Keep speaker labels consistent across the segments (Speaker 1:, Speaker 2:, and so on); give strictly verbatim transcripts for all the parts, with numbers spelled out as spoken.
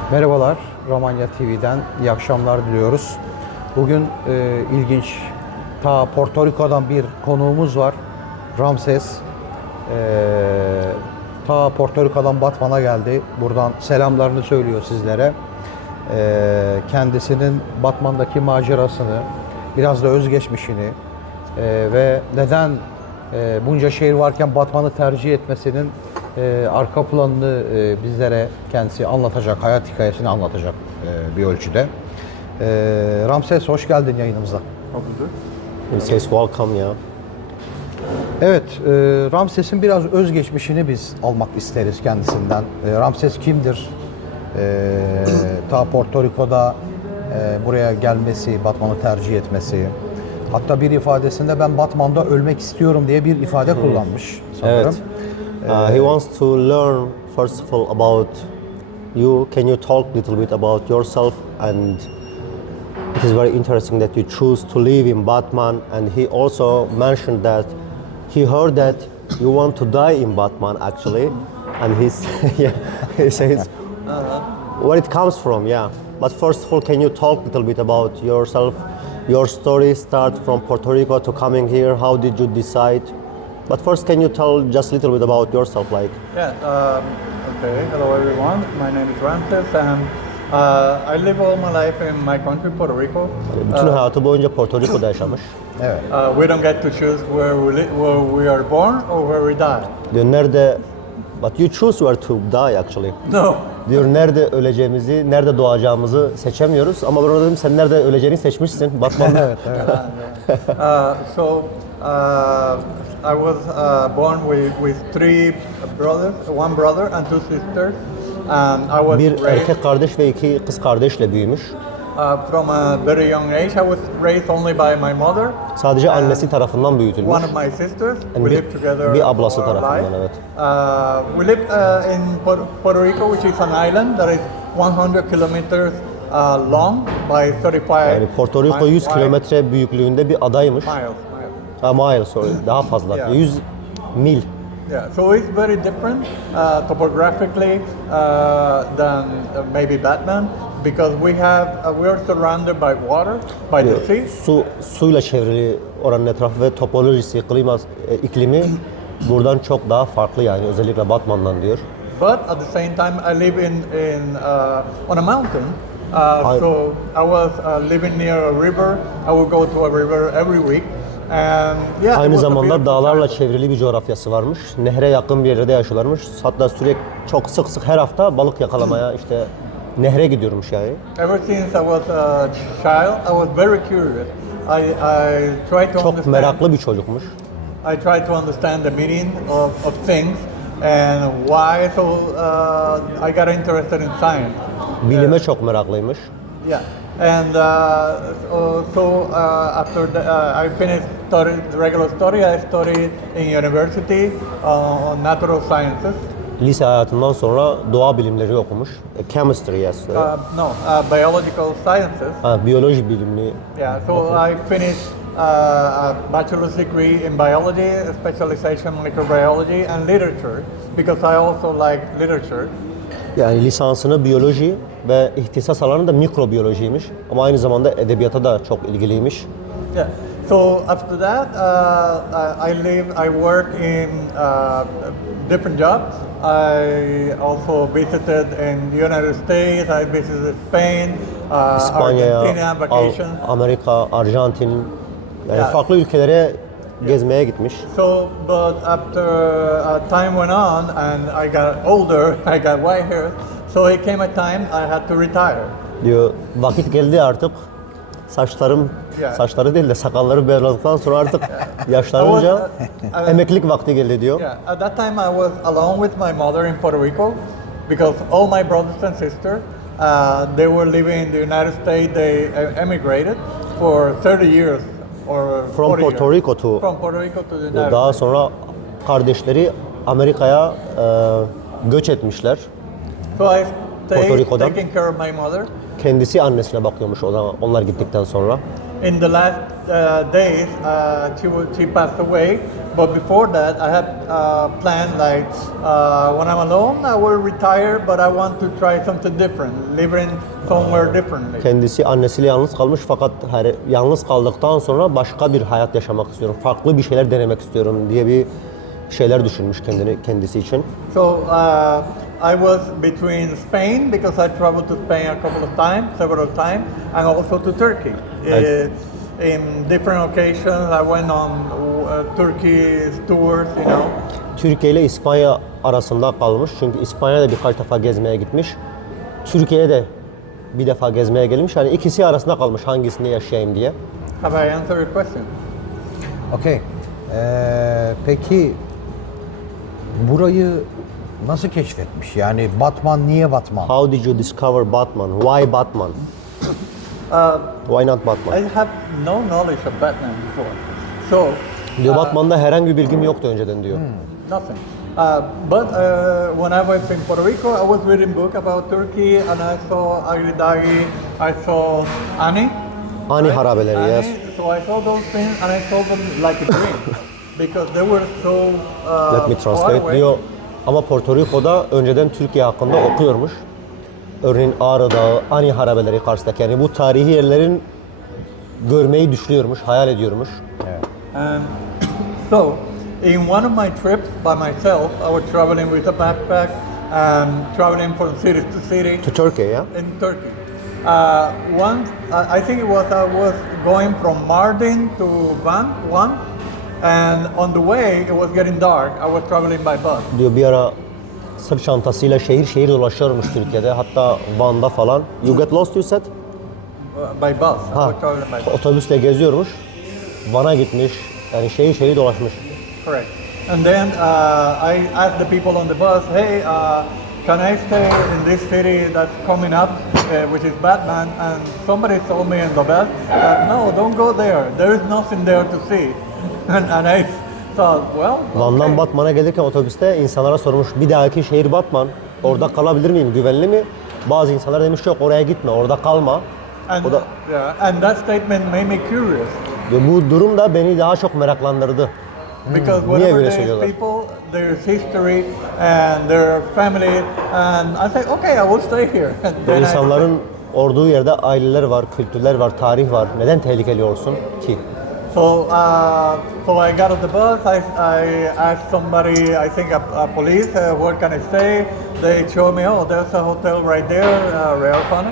Speaker 1: Merhabalar, Romanya T V'den iyi akşamlar diliyoruz. Bugün e, ilginç, ta Porto Rico'dan bir konuğumuz var, Ramses. E, ta Porto Rico'dan Batman'a geldi. Buradan selamlarını söylüyor sizlere. E, kendisinin Batman'daki macerasını, biraz da özgeçmişini e, ve neden e, bunca şehir varken Batman'ı tercih etmesinin e, arka planını e, bizlere kendisi anlatacak, hayat hikayesini anlatacak e, bir ölçüde. E, Ramses, hoş geldin yayınımıza.
Speaker 2: He says welcome ya.
Speaker 1: Evet, e, Ramses'in biraz özgeçmişini biz almak isteriz kendisinden. E, Ramses kimdir? E, ta Porto Rico'da e, buraya gelmesi, Batman'ı tercih etmesi. Hatta bir ifadesinde ben Batman'da ölmek istiyorum diye bir ifade kullanmış sanırım.
Speaker 2: Evet. Uh, he wants to learn first of all about you. Can you talk a little bit about yourself? And it is very interesting that you choose to live in Batman. And he also mentioned that he heard that you want to die in Batman actually. And he's yeah, he says where it comes from, yeah. But first of all, can you talk a little bit about yourself? Your story start from Puerto Rico to coming here. How did you decide? But first, can you tell just a little bit about yourself, like?
Speaker 3: Yeah. Um, okay. Hello, everyone. My name is Ramses, and uh, I live all my life in my country, Puerto Rico.
Speaker 2: Bütün hayatı boyunca Porto Rico'da yaşamış.
Speaker 1: Evet.
Speaker 3: Uh, we don't get to choose where we li- where we are born or where we die.
Speaker 2: Diyor nerede, but you choose where to die actually.
Speaker 3: No.
Speaker 2: Diyor nerede öleceğimizi, nerede doğacağımızı seçemiyoruz. Ama ben ona dedim sen nerede öleceğini seçmişsin. Batman'da.
Speaker 1: Evet, evet.
Speaker 3: Uh, so uh, I was uh, born with, with three brothers, one brother and two sisters, and I was
Speaker 2: Bir
Speaker 3: raised.
Speaker 2: erkek kardeş ve iki kız kardeşle büyümüş.
Speaker 3: Uh, from a very young age, I was raised only by my mother.
Speaker 2: Sadece annesi tarafından büyütülmüş.
Speaker 3: One of my sisters.
Speaker 2: And
Speaker 3: We
Speaker 2: bir-
Speaker 3: lived together
Speaker 2: bir ablası
Speaker 3: all our
Speaker 2: tarafından,
Speaker 3: life.
Speaker 2: evet.
Speaker 3: Uh, we lived uh, in Puerto, Puerto Rico, which is an island that is one hundred kilometers uh, long by thirty-five.
Speaker 2: Yani Porto Rico
Speaker 3: mi-
Speaker 2: yüz
Speaker 3: mi-
Speaker 2: kilometre büyüklüğünde bir adaymış.
Speaker 3: Miles. miles.
Speaker 2: Ha, mile sorry, daha fazla.
Speaker 3: Yeah.
Speaker 2: yüz mil.
Speaker 3: Yeah, so it's very different uh, topographically uh, than uh, maybe Batman because we have uh, we are surrounded by water, by the sea.
Speaker 2: Su suyla çevrili oranın etrafı ve topolojisi, klima, e, iklimi buradan çok daha farklı yani özellikle Batman'dan diyor.
Speaker 3: But at the same time, I live in in uh, on a mountain. Uh,
Speaker 2: I-
Speaker 3: so I was uh, living near a river. I would go to a river every week, and yeah. it
Speaker 2: Aynı
Speaker 3: was a
Speaker 2: zamanda
Speaker 3: beautiful
Speaker 2: dağlarla
Speaker 3: time.
Speaker 2: çevrili bir coğrafyası varmış. Nehre yakın bir yerde yaşıyorlarmış. Hatta sürekli çok sık sık her hafta balık yakalamaya işte nehre gidiyormuş yani.
Speaker 3: Ever since I was a child, I was very curious. I I tried to
Speaker 2: Çok
Speaker 3: understand.
Speaker 2: meraklı bir çocukmuş.
Speaker 3: I tried to understand the meaning of, of things and why. So uh, I got interested in science.
Speaker 2: Bilime çok meraklıymış.
Speaker 3: Yeah, and uh, so, so uh, after the, uh, I finished study, regular study, I studied in university uh, on natural sciences.
Speaker 2: Lise hayatından sonra doğa bilimleri okumuş. E, chemistry yes.
Speaker 3: Uh, no, uh, biological sciences.
Speaker 2: Ha, biyoloji bilimi.
Speaker 3: Yeah, so I finished uh, a bachelor's degree in biology, a specialization in microbiology and literature because I also like literature.
Speaker 2: Yani lisansını biyoloji ve ihtisas alanı da mikrobiyolojiymiş. Ama aynı zamanda edebiyata da çok ilgiliymiş.
Speaker 3: Yeah. So after that, uh, I live, I work in uh, different jobs. I also visited in the United States. I visited Spain, uh,
Speaker 2: İspanya'ya,
Speaker 3: Argentina,
Speaker 2: Al-
Speaker 3: vacation.
Speaker 2: Amerika, Arjantin yani
Speaker 3: Yeah.
Speaker 2: farklı ülkelere gezmeye gitmiş.
Speaker 3: So, but after uh, time went on and I got older, I got white hair. So it came a time I had to retire.
Speaker 2: Diyor vakit geldi artık saçlarım
Speaker 3: Yeah.
Speaker 2: saçları değil de sakalları beyazladıktan sonra artık yaşlanınca
Speaker 3: I was-
Speaker 2: emeklilik vakti geldi diyor.
Speaker 3: Yeah, at that time I was alone with my mother in Puerto Rico because all my brothers and sisters, uh, they were living in the United States. They uh, emigrated for thirty years or
Speaker 2: From
Speaker 3: forty
Speaker 2: Puerto
Speaker 3: years.
Speaker 2: Rico to-
Speaker 3: From Puerto Rico to the United
Speaker 2: Daha
Speaker 3: States.
Speaker 2: sonra kardeşleri Amerika'ya e, göç etmişler.
Speaker 3: So I
Speaker 2: Puerto
Speaker 3: stayed
Speaker 2: Rico'dan.
Speaker 3: taking care of my mother.
Speaker 2: Kendisi annesine bakıyormuş o zaman onlar gittikten sonra.
Speaker 3: In the last uh, days, uh, she, wa- she passed away, But before that, I had uh, planned like uh, when I'm alone, I will retire, but I want to try something different, living somewhere differently.
Speaker 2: Kendisi annesiyle yalnız kalmış fakat her yalnız kaldıktan sonra başka bir hayat yaşamak istiyorum. Farklı bir şeyler denemek istiyorum diye bir şeyler düşünmüş kendini kendisi için.
Speaker 3: So uh, I was between Spain because I traveled to Spain a couple of times, several times, and also to Turkey.
Speaker 2: Right.
Speaker 3: Uh, in different occasions, I went on uh, Turkey's tours, you know.
Speaker 2: Türkiye ile İspanya arasında kalmış çünkü İspanya'da birkaç defa gezmeye gitmiş. Türkiye'ye de bir defa gezmeye gelmiş. Yani ikisi arasında kalmış hangisinde yaşayayım diye.
Speaker 3: Have I answered your question?
Speaker 1: Okey. Ee, peki burayı nasıl keşfetmiş? Yani Batman niye Batman?
Speaker 2: How did you discover Batman? Why Batman?
Speaker 3: Uh,
Speaker 2: Why not Batman?
Speaker 3: I have no knowledge of Batman before, so
Speaker 2: Diyor Batman'da herhangi bir bilgim yoktu önceden diyor.
Speaker 3: nothing. Uh, but uh, when I was in Puerto Rico, I was reading book about Turkey, and I saw Agridagi, I saw Ani.
Speaker 2: Ani harabeleri,
Speaker 3: Ani.
Speaker 2: yes.
Speaker 3: So I saw those things, and I saw them like a dream because they were so uh,
Speaker 2: Let me
Speaker 3: far
Speaker 2: translate
Speaker 3: away.
Speaker 2: diyor. Ama Porto Rico'da önceden Türkiye hakkında okuyormuş. Örneğin Ağrı Dağı, Ani harabeleri karşısındaki yani bu tarihi yerlerin görmeyi düşünüyormuş, hayal ediyormuş.
Speaker 3: And so, in one of my trips by myself, I was traveling with a backpack and traveling from city to city
Speaker 2: To Turkey, yeah?
Speaker 3: in Turkey. Uh, once, I I think it was I was going from Mardin to Van, Van, and on the way it was getting dark. I was traveling by bus.
Speaker 2: Diyor bir ara sırt çantasıyla şehir şehir dolaşıyormuş Türkiye'de. Hatta Van'da falan. You get lost you said?
Speaker 3: Uh, by bus. I
Speaker 2: Ha,
Speaker 3: was traveling by bus.
Speaker 2: otobüsle geziyormuş. Van'a gitmiş. Yani şehir şehir dolaşmış.
Speaker 3: Correct. And then uh, I asked the people on the bus, hey, uh, can I stay in this city that's coming up, uh, which is Batman? And somebody told me in the bus, uh, no, don't go there. There is nothing there to see. and, and I thought, well,
Speaker 2: Van'dan
Speaker 3: okay.
Speaker 2: Batman'a gelirken otobüste insanlara sormuş. Bir dahaki şehir Batman. Orada kalabilir miyim? Güvenli mi? Bazı insanlar demiş yok oraya gitme. Orada kalma.
Speaker 3: And,
Speaker 2: O da
Speaker 3: yeah, and that statement made me curious.
Speaker 2: ve bu durum da beni daha çok meraklandırdı.
Speaker 3: Because
Speaker 2: Niye
Speaker 3: whenever
Speaker 2: böyle
Speaker 3: there's
Speaker 2: söylüyorlar?
Speaker 3: people, there's history and their family, and I think, okay, I will stay here. And
Speaker 2: Bu
Speaker 3: then I-
Speaker 2: insanların olduğu yerde aileler var, kültürler var, tarih var. Neden tehlikeli olsun ki?
Speaker 3: So, uh, so I got off the bus. I, I asked somebody, I think a, a police, uh, where can I stay? They showed me, oh, there's a hotel right there, uh, Real Connect.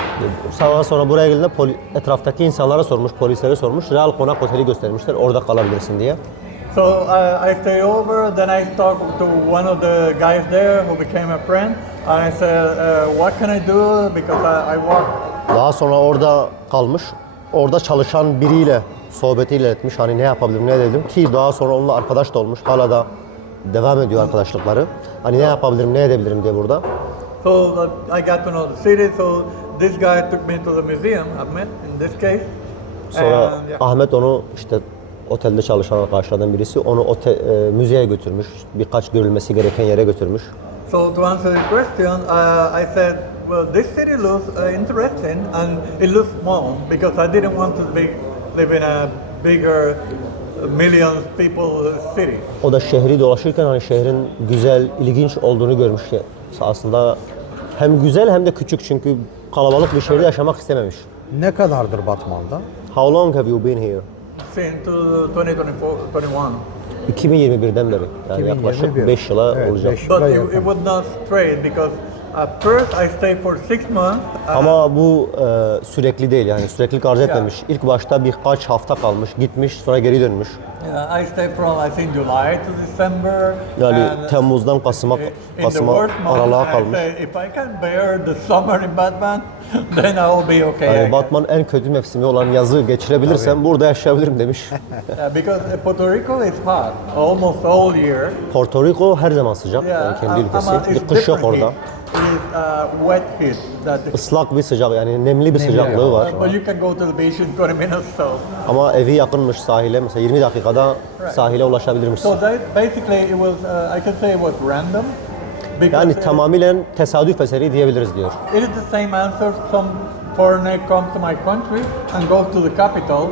Speaker 2: Sonra sonra buraya geldiğinde poli- etraftaki insanlara sormuş, polislere sormuş. Real Konak Oteli göstermişler, orada kalabilirsin diye.
Speaker 3: So uh, I stayed over. Then I talked to one of the guys there who became a friend, and I said, uh, what can I do? Because I, I work.
Speaker 2: Daha sonra orada kalmış, orada çalışan biriyle sohbetiyle etmiş. Hani ne yapabilirim, ne edebilirim ki daha sonra onunla arkadaş da olmuş. Hala da devam ediyor arkadaşlıkları. Hani ne yapabilirim, ne edebilirim diye burada.
Speaker 3: So uh, I got to know the city. So this guy took me to the museum, Ahmed, in this case.
Speaker 2: Sonra
Speaker 3: And, yeah.
Speaker 2: Ahmet onu işte otelde çalışan arkadaşlardan birisi onu ote, e, müzeye götürmüş. Birkaç görülmesi gereken yere götürmüş.
Speaker 3: So to answer the question, uh, I said, well, this city looks uh, interesting and it looks small because I didn't want to be, live in a bigger, uh, millions people city.
Speaker 2: O da şehri dolaşırken hani şehrin güzel, ilginç olduğunu görmüş. Aslında hem güzel hem de küçük çünkü kalabalık bir şehirde yaşamak istememiş.
Speaker 1: Ne kadardır Batman'da?
Speaker 2: How long have you been here?
Speaker 3: Since twenty twenty-four, twenty-one.
Speaker 2: iki bin yirmi birden beri. Yani yaklaşık
Speaker 1: iki bin yirmi bir.
Speaker 2: beş yıla
Speaker 1: Evet,
Speaker 2: olacak.
Speaker 1: beş yıl.
Speaker 3: But
Speaker 1: Right,
Speaker 3: it,
Speaker 1: okay.
Speaker 3: it was not straight because at first I stayed for six months. uh,
Speaker 2: Ama bu e, sürekli değil yani süreklilik arz etmemiş. İlk başta birkaç hafta kalmış, gitmiş, sonra geri dönmüş.
Speaker 3: yeah, I stayed from I think July to December.
Speaker 2: Yani
Speaker 3: and
Speaker 2: Temmuz'dan Kasım'a,
Speaker 3: in the
Speaker 2: Kasım'a
Speaker 3: worst months,
Speaker 2: aralığa
Speaker 3: I
Speaker 2: kalmış.
Speaker 3: said, if I can bear the summer in Batman, then I will be okay. I
Speaker 2: Yani
Speaker 3: guess.
Speaker 2: Batman en kötü mevsimi olan yazı geçirebilirsem burada yaşayabilirim demiş.
Speaker 3: Yeah, because uh, Puerto Rico is hot almost all year.
Speaker 2: Porto Rico her zaman sıcak, yani kendi
Speaker 3: uh,
Speaker 2: ülkesi.
Speaker 3: ama it's
Speaker 2: Bir kış yok
Speaker 3: different
Speaker 2: orada.
Speaker 3: heat. It's uh, wet heat. That is,
Speaker 2: Islak bir sıcak yani nemli bir sıcaklığı var.
Speaker 3: but you can go to the beach in twenty minutes. So,
Speaker 2: Ama evi yakınmış sahile. Mesela yirmi dakikada sahile ulaşabilirmişsin.
Speaker 3: so that basically it was. Uh, I can say it was random. Because
Speaker 2: Yani
Speaker 3: uh,
Speaker 2: tamamen tesadüf eseri diyebiliriz diyor.
Speaker 3: it is the same answer. Some foreigner comes to my country and goes to the capital,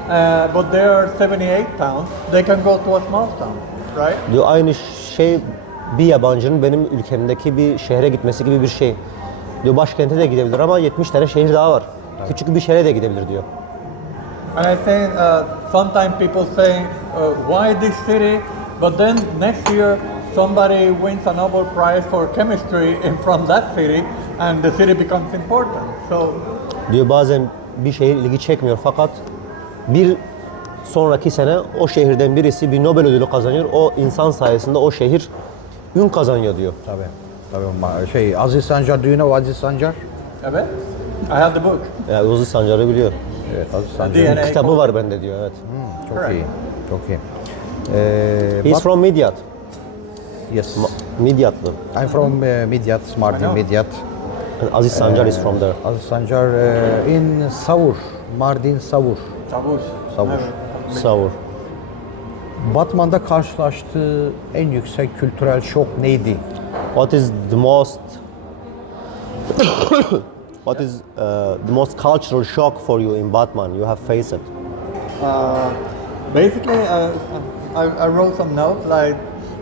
Speaker 3: uh, but they are seventy-eight towns. They can go to a small town, right?
Speaker 2: Diyor aynı şey bir yabancının benim ülkemdeki bir şehre gitmesi gibi bir şey. Diyor başkente de gidebilir ama yetmiş tane şehir daha var. Küçük bir şehre de gidebilir diyor.
Speaker 3: And I think uh, sometimes people say, uh, why this city? But then next year somebody wins a Nobel Prize for chemistry in from that city, and the city becomes important. So
Speaker 2: Diyor bazen bir şehir ilgi çekmiyor fakat bir sonraki sene o şehirden birisi bir Nobel ödülü kazanıyor. O insan sayesinde o şehir ün kazanıyor diyor.
Speaker 1: Tabii. Tabii ma- şey Aziz Sancar, do you know Aziz Sancar?
Speaker 3: evet, I have the book.
Speaker 2: Yani Aziz Sancar'ı biliyor.
Speaker 1: Evet, Aziz Sancar.
Speaker 3: D N A
Speaker 2: Kitabı var bende diyor, evet.
Speaker 1: Çok
Speaker 3: Correct.
Speaker 1: iyi. Çok iyi. Ee,
Speaker 2: He's
Speaker 1: but-
Speaker 2: from Midyat.
Speaker 1: Yes.
Speaker 2: Midyatlı.
Speaker 1: I'm from uh, Midyat, Mardin Midyat.
Speaker 2: And Aziz Sancar is from there.
Speaker 1: Aziz Sancar uh, in Savur, Mardin Savur.
Speaker 3: Tabuş.
Speaker 1: Savur.
Speaker 3: Evet.
Speaker 2: Savur.
Speaker 1: Batman'da karşılaştığı en yüksek kültürel şok neydi?
Speaker 2: What is the most What is uh, the most cultural shock for you in Batman you have faced?
Speaker 3: Uh, basically, uh, I, I wrote some notes like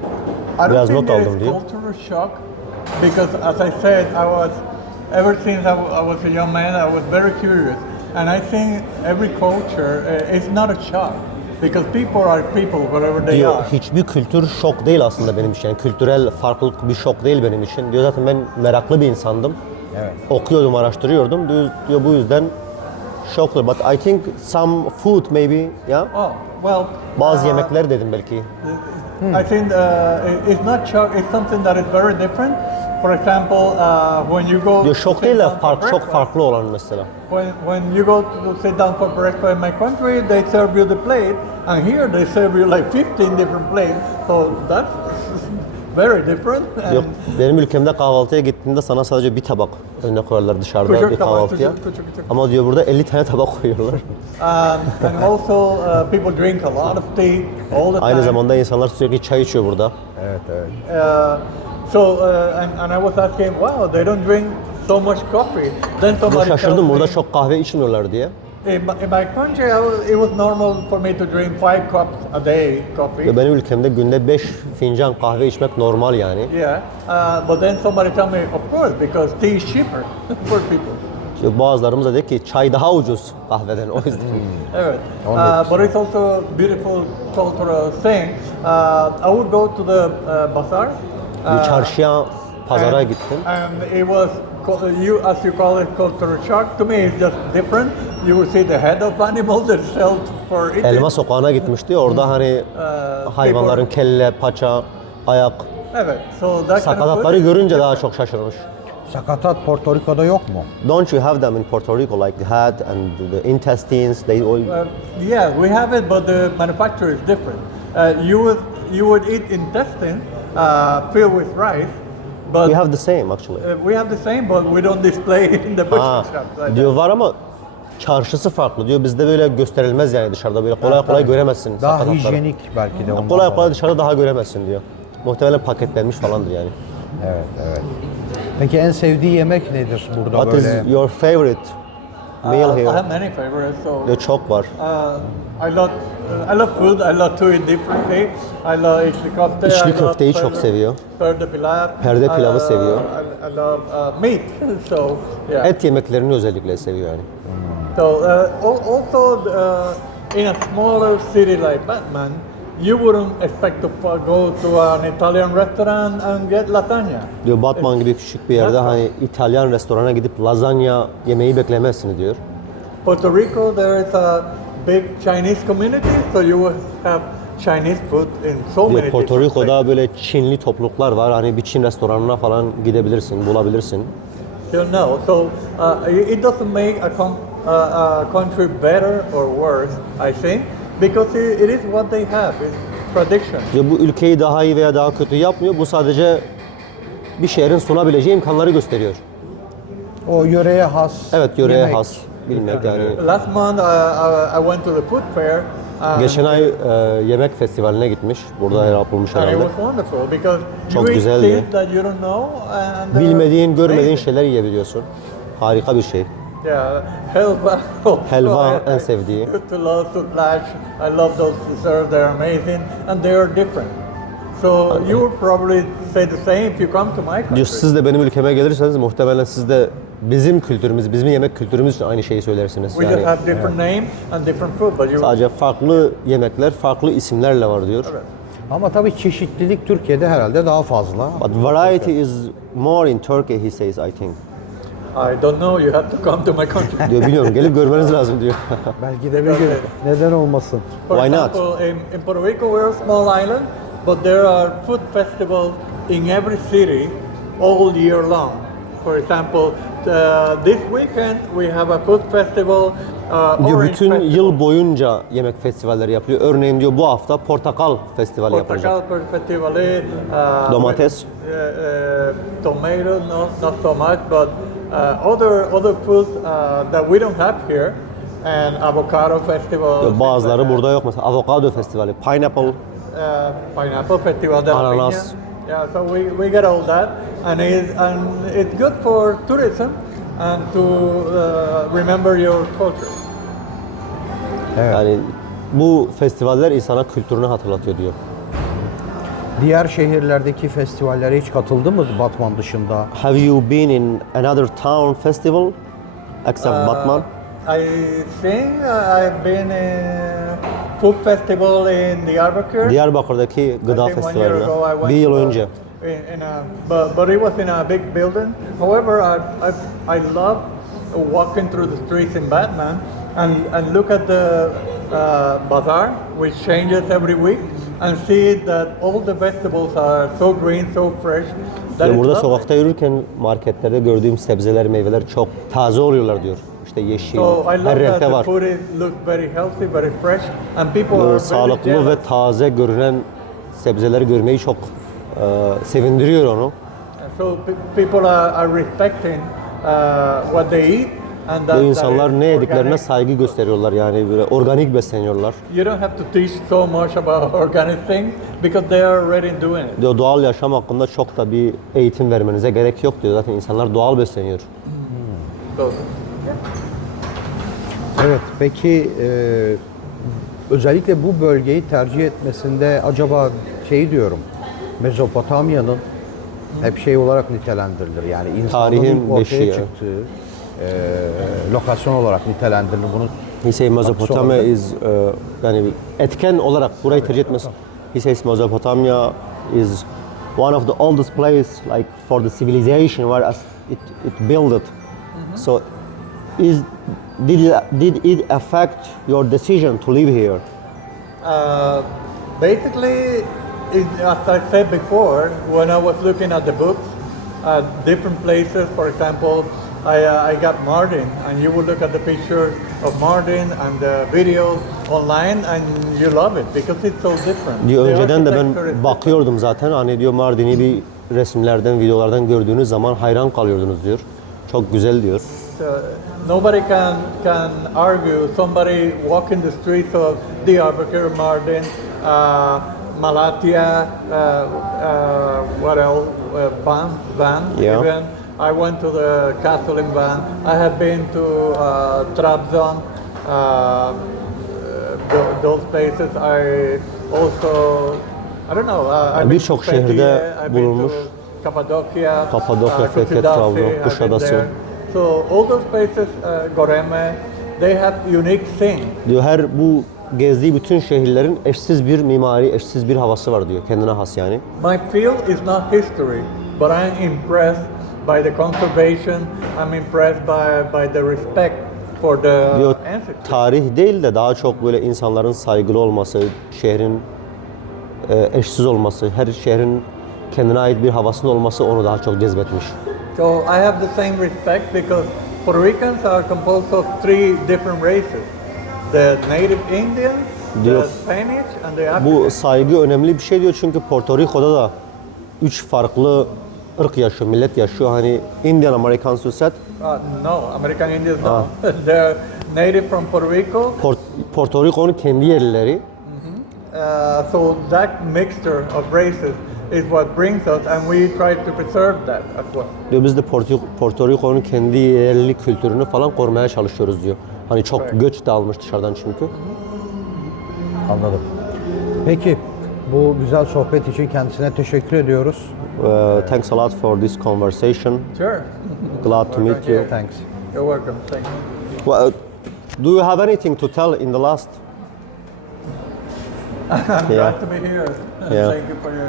Speaker 3: I
Speaker 2: Biraz
Speaker 3: don't think
Speaker 2: not
Speaker 3: there
Speaker 2: aldım
Speaker 3: is
Speaker 2: diyor.
Speaker 3: cultural shock because, as I said, I was ever since I, w- I was a young man, I was very curious, and I think every culture uh, is not a shock because people are people wherever they
Speaker 2: Diyor
Speaker 3: are.
Speaker 2: hiçbir kültür şok değil aslında benim için. Yani kültürel farklılık bir şok değil benim için. Diyor zaten ben meraklı bir insandım.
Speaker 1: Evet.
Speaker 2: Okuyordum, araştırıyordum. Diyor, diyor bu yüzden şoklu. But I think some food maybe, yeah.
Speaker 3: Oh well.
Speaker 2: Bazı
Speaker 3: uh,
Speaker 2: yemekler dedim belki.
Speaker 3: I think uh, it- it's not shock. It's something that is very different. For example, uh, when you go
Speaker 2: Diyor
Speaker 3: to
Speaker 2: şok
Speaker 3: sit
Speaker 2: değil de
Speaker 3: down for
Speaker 2: fark, çok
Speaker 3: breakfast,
Speaker 2: farklı olan mesela.
Speaker 3: When, when you go to sit down for breakfast in my country, they serve you the plate, and here they serve you like fifteen different plates. So that's very different. And
Speaker 2: Yok benim ülkemde kahvaltıya gittiğinde sana sadece bir tabak önüne koyarlar dışarıda
Speaker 3: Küçük
Speaker 2: bir
Speaker 3: tabak,
Speaker 2: kahvaltıya.
Speaker 3: küçük, küçük, küçük.
Speaker 2: Ama diyor burada elli tane tabak koyuyorlar.
Speaker 3: um, and also uh, people drink a lot of tea all the
Speaker 2: Aynı
Speaker 3: time.
Speaker 2: zamanda insanlar sürekli çay içiyor burada.
Speaker 1: Evet, evet.
Speaker 3: Uh, so uh, and, and I was asking, wow, they don't drink so much coffee. Then
Speaker 2: Bunu
Speaker 3: somebody tells
Speaker 2: şaşırdım burada
Speaker 3: me,
Speaker 2: çok kahve içmiyorlar diye.
Speaker 3: in my, in my country, I was, it was normal for me to drink five cups a day coffee.
Speaker 2: Ve benim ülkemde günde beş fincan kahve içmek normal yani.
Speaker 3: Yeah, uh, but then somebody tell me, of course, because tea is cheaper for people.
Speaker 2: Diyor, bazılarımız da diyor ki çay daha ucuz kahveden o yüzden.
Speaker 3: Evet.
Speaker 1: Onun
Speaker 3: Uh,
Speaker 1: etkisi.
Speaker 3: but it's also a beautiful cultural thing. Uh, I would go to the uh, bazaar.
Speaker 2: Bir çarşıya, pazara
Speaker 3: and,
Speaker 2: gittim.
Speaker 3: And it was, co- you as you call it, cultural shock. To me, it's just different. You will see the head of animals that sell for eating.
Speaker 2: Elma sokağına gitmişti. Orada hani
Speaker 3: Uh,
Speaker 2: hayvanların
Speaker 3: people-
Speaker 2: kelle, paça, ayak,
Speaker 3: Evet. So that kind of
Speaker 2: sakatatları
Speaker 3: food is
Speaker 2: görünce daha
Speaker 3: different.
Speaker 2: çok şaşırmış.
Speaker 1: Sakatat Porto Rico'da yok mu?
Speaker 2: Don't you have them in Puerto Rico like the head and the intestines? They all
Speaker 3: Uh, yeah, we have it, but the manufacturer is different. Uh, you would you would eat intestine uh, filled with rice, but
Speaker 2: we have the same actually.
Speaker 3: uh, we have the same, but we don't display in the butcher
Speaker 2: Ha,
Speaker 3: shop. Like
Speaker 2: diyor var ama çarşısı farklı diyor. Bizde böyle gösterilmez yani dışarıda böyle kolay kolay göremezsin
Speaker 1: Daha
Speaker 2: sakatatları.
Speaker 1: hijyenik belki de ondan.
Speaker 2: Kolay
Speaker 1: dolayı.
Speaker 2: kolay dışarıda daha göremezsin diyor. Muhtemelen paketlenmiş falandır yani.
Speaker 1: Evet, evet. Peki en sevdiği yemek nedir burada
Speaker 2: What
Speaker 1: böyle?
Speaker 2: is your favorite
Speaker 3: that.
Speaker 2: meal
Speaker 3: Uh, I
Speaker 2: here?
Speaker 3: have many favorites, so
Speaker 2: Diyor çok var.
Speaker 3: uh, I love uh, I love food. I love to eat differently. I love içli köfte.
Speaker 2: İçli
Speaker 3: I love
Speaker 2: köfteyi çok
Speaker 3: perde-
Speaker 2: seviyor.
Speaker 3: Perde pilav.
Speaker 2: Perde pilavı
Speaker 3: Uh,
Speaker 2: seviyor.
Speaker 3: I, I love uh, meat. So yeah.
Speaker 2: Et yemeklerini özellikle seviyor yani.
Speaker 3: So uh, al- also uh, in a smaller city like Batman, you wouldn't expect to f- go to an Italian restaurant and get lasagna.
Speaker 2: Diyor Batman gibi küçük bir yerde hani İtalyan restorana gidip lazanya yemeği beklemezsin diyor.
Speaker 3: Puerto Rico, there is a big Chinese community, so you will have Chinese food in so
Speaker 2: Diyor
Speaker 3: many
Speaker 2: Porto
Speaker 3: different
Speaker 2: Rico'da
Speaker 3: places.
Speaker 2: böyle Çinli topluluklar var. Hani bir Çin restoranına falan gidebilirsin, bulabilirsin.
Speaker 3: You know, so uh, it it doesn't make a, com- uh, a country better or worse, I think, because it, it is what they have. It's tradition.
Speaker 2: Diyor bu ülkeyi daha iyi veya daha kötü yapmıyor. Bu sadece bir şehrin sunabileceği imkanları gösteriyor.
Speaker 1: O yöreye has.
Speaker 2: Evet yöreye
Speaker 1: yemek.
Speaker 2: has bilmek yani.
Speaker 3: Last month, uh, I, I went to the food fair. and-
Speaker 2: Geçen ay e, yemek festivaline gitmiş. Burada yapılmış
Speaker 3: And it
Speaker 2: herhalde.
Speaker 3: was wonderful because
Speaker 2: Çok
Speaker 3: you eat
Speaker 2: güzeldi.
Speaker 3: things that you don't know and they're
Speaker 2: Bilmediğin, görmediğin
Speaker 3: amazing.
Speaker 2: şeyler yiyebiliyorsun. Harika bir şey.
Speaker 3: Yeah, helva. also
Speaker 2: Helva
Speaker 3: I-
Speaker 2: en
Speaker 3: I
Speaker 2: sevdiği.
Speaker 3: used to love sütlaç. I love those desserts. They're amazing and they are different. So you would probably say the same if you come to my country.
Speaker 2: Diyor, siz de benim ülkeme gelirseniz muhtemelen siz de bizim kültürümüz, bizim yemek kültürümüz için aynı şeyi söylersiniz.
Speaker 3: We
Speaker 2: Yani
Speaker 3: just have different names and different food, but you.
Speaker 2: sadece farklı yemekler, farklı isimlerle var diyor.
Speaker 3: Evet.
Speaker 1: Ama tabii çeşitlilik Türkiye'de herhalde daha fazla.
Speaker 2: But variety is more in Turkey, he says, I think.
Speaker 3: I don't know. You have to come to my country.
Speaker 2: Diyor, biliyorum, gelip görmeniz lazım diyor.
Speaker 1: Belki de bir gün neden olmasın.
Speaker 3: For
Speaker 2: Why not?
Speaker 3: example, in, in Puerto Rico, we're a small island, but there are food festivals in every city all year long. For example, uh, this weekend we have a food festival, uh,
Speaker 2: Diyor,
Speaker 3: Orange
Speaker 2: bütün
Speaker 3: Festival,
Speaker 2: yıl boyunca yemek festivalleri yapılıyor. Örneğin diyor bu hafta portakal festivali yapılacak.
Speaker 3: Portakal Festivali, uh,
Speaker 2: Domates.
Speaker 3: with, uh, uh, tomato, no, not so much, but uh, other other foods uh, that we don't have here, and avocado festival.
Speaker 2: Diyor,
Speaker 3: things
Speaker 2: bazıları
Speaker 3: like that.
Speaker 2: burada yok, mesela avokado festivali, pineapple.
Speaker 3: uh, pineapple festival de la
Speaker 2: Ananas.
Speaker 3: piña. Yeah, so we, we get all that, and it's and it's good for tourism and to uh, remember your culture.
Speaker 1: Evet.
Speaker 2: Yani bu festivaller insana kültürünü hatırlatıyor diyor.
Speaker 1: Diğer şehirlerdeki festivallere hiç katıldı mı Batman dışında?
Speaker 2: Have you been in another town festival except Batman?
Speaker 3: I think uh, I've been in food festival in Diyarbakır.
Speaker 2: Diyarbakır'daki gıda
Speaker 3: I think one year ago I
Speaker 2: festivaline
Speaker 3: went
Speaker 2: bir yıl
Speaker 3: to-
Speaker 2: önce.
Speaker 3: In, in a, but, but it was in a big building. However, I, I, I love walking through the streets in Batman and, and look at the uh, bazaar, which changes every week, and see that all the vegetables are so green, so fresh. That
Speaker 2: Ve
Speaker 3: is
Speaker 2: burada
Speaker 3: lovely.
Speaker 2: sokakta yürürken marketlerde gördüğüm sebzeler, meyveler çok taze oluyorlar diyor. İşte yeşil,
Speaker 3: So I
Speaker 2: her
Speaker 3: love that
Speaker 2: renkte
Speaker 3: the
Speaker 2: var.
Speaker 3: food is, looks very healthy, very fresh, and people are
Speaker 2: Böyle
Speaker 3: very
Speaker 2: sağlıklı
Speaker 3: jealous.
Speaker 2: ve taze görünen sebzeleri görmeyi çok e, sevindiriyor onu.
Speaker 3: So pe- people are, are respecting uh, what they eat, and that,
Speaker 2: Ve
Speaker 3: that
Speaker 2: insanlar
Speaker 3: is
Speaker 2: ne yediklerine
Speaker 3: organic.
Speaker 2: saygı gösteriyorlar, yani böyle organik besleniyorlar.
Speaker 3: You don't have to teach so much about organic things because they are already doing it.
Speaker 2: Diyor, doğal yaşam hakkında çok da bir eğitim vermenize gerek yok diyor. Zaten insanlar doğal besleniyor.
Speaker 3: So,
Speaker 1: Evet, peki e, özellikle bu bölgeyi tercih etmesinde acaba şey diyorum, Mezopotamya'nın hep şey olarak nitelendirilir. Yani insanlığın
Speaker 2: Tarihin
Speaker 1: ilk ortaya
Speaker 2: beşiği, evet.
Speaker 1: çıktığı e, lokasyon olarak nitelendirilir. Bunu
Speaker 2: He says Mesopotamia
Speaker 1: olarak.
Speaker 2: is uh, yani etken olarak burayı tercih etmesi. He says Mesopotamia is one of the oldest place like for the civilization where as it it built. So is did it, did it affect your decision to live here?
Speaker 3: uh, basically, it, as I said before, when I was looking at the books, uh, different places, for example, I, uh, I got Mardin, and you will look at the pictures of Mardin and the videos online, and you love it because it's so different.
Speaker 2: Diyor,
Speaker 3: The
Speaker 2: önceden de
Speaker 3: architecture is
Speaker 2: ben
Speaker 3: different.
Speaker 2: bakıyordum zaten, hani diyor Mardin'i bir resimlerden, videolardan gördüğünüz zaman hayran kalıyordunuz diyor. Çok güzel diyor.
Speaker 3: Uh, nobody can can argue. Somebody walking the streets of Diyarbakır, Mardin, uh, Malatya, uh, uh, what else? Uh, Van, Van.
Speaker 2: Yeah.
Speaker 3: Even I went to the castle in Van. I have been to uh, Trabzon. Uh, th- those places. I also, I don't know. Uh, I've been
Speaker 2: Birçok
Speaker 3: to Fethiye,
Speaker 2: şehirde
Speaker 3: I've been
Speaker 2: bulunmuş.
Speaker 3: to Kapadokya,
Speaker 2: Kapadokya,
Speaker 3: uh,
Speaker 2: Fethiye,
Speaker 3: Kusidasi,
Speaker 2: Trabzon,
Speaker 3: I've been
Speaker 2: Kuşadası.
Speaker 3: there. So all those places, uh, Goreme, they have unique things.
Speaker 2: Diyor her bu gezdiği bütün şehirlerin eşsiz bir mimari, eşsiz bir havası var diyor. Kendine has yani.
Speaker 3: My field is not history, but I'm impressed by the conservation. I'm impressed by, by the respect for the
Speaker 2: Diyor
Speaker 3: ancestors.
Speaker 2: tarih değil de daha çok böyle insanların saygılı olması, şehrin e, eşsiz olması, her şehrin kendine ait bir havasının olması onu daha çok cezbetmiş.
Speaker 3: So I have the same respect because Puerto Ricans are composed of three different races: the native Indians,
Speaker 2: Diyor,
Speaker 3: the Spanish, and the Africans.
Speaker 2: Bu saygı önemli bir şey diyor çünkü Porto Rico'da da üç farklı ırk yaşıyor, millet yaşıyor. Hani Indian Americans you said,
Speaker 3: Uh, no, American Indians no. They're native from Puerto Rico.
Speaker 2: Port- Porto Rico'nun kendi yerlileri.
Speaker 3: Uh, so that mixture of races is what brings us, and we try to preserve that as well.
Speaker 2: Diyor biz de Porto, Porto Rico'nun kendi yerli kültürünü falan korumaya çalışıyoruz diyor. Hani çok
Speaker 3: Evet.
Speaker 2: göç de almış dışarıdan çünkü.
Speaker 1: Anladım. Peki bu güzel sohbet için kendisine teşekkür ediyoruz.
Speaker 2: Uh, thanks a lot for this conversation.
Speaker 3: Sure.
Speaker 2: Glad to meet you.
Speaker 1: Thanks.
Speaker 3: You're welcome. Thank you.
Speaker 2: Well, do you have anything to tell in the last?
Speaker 3: I'm
Speaker 2: Yeah.
Speaker 3: glad to be here.
Speaker 2: Yeah.
Speaker 3: Thank you for your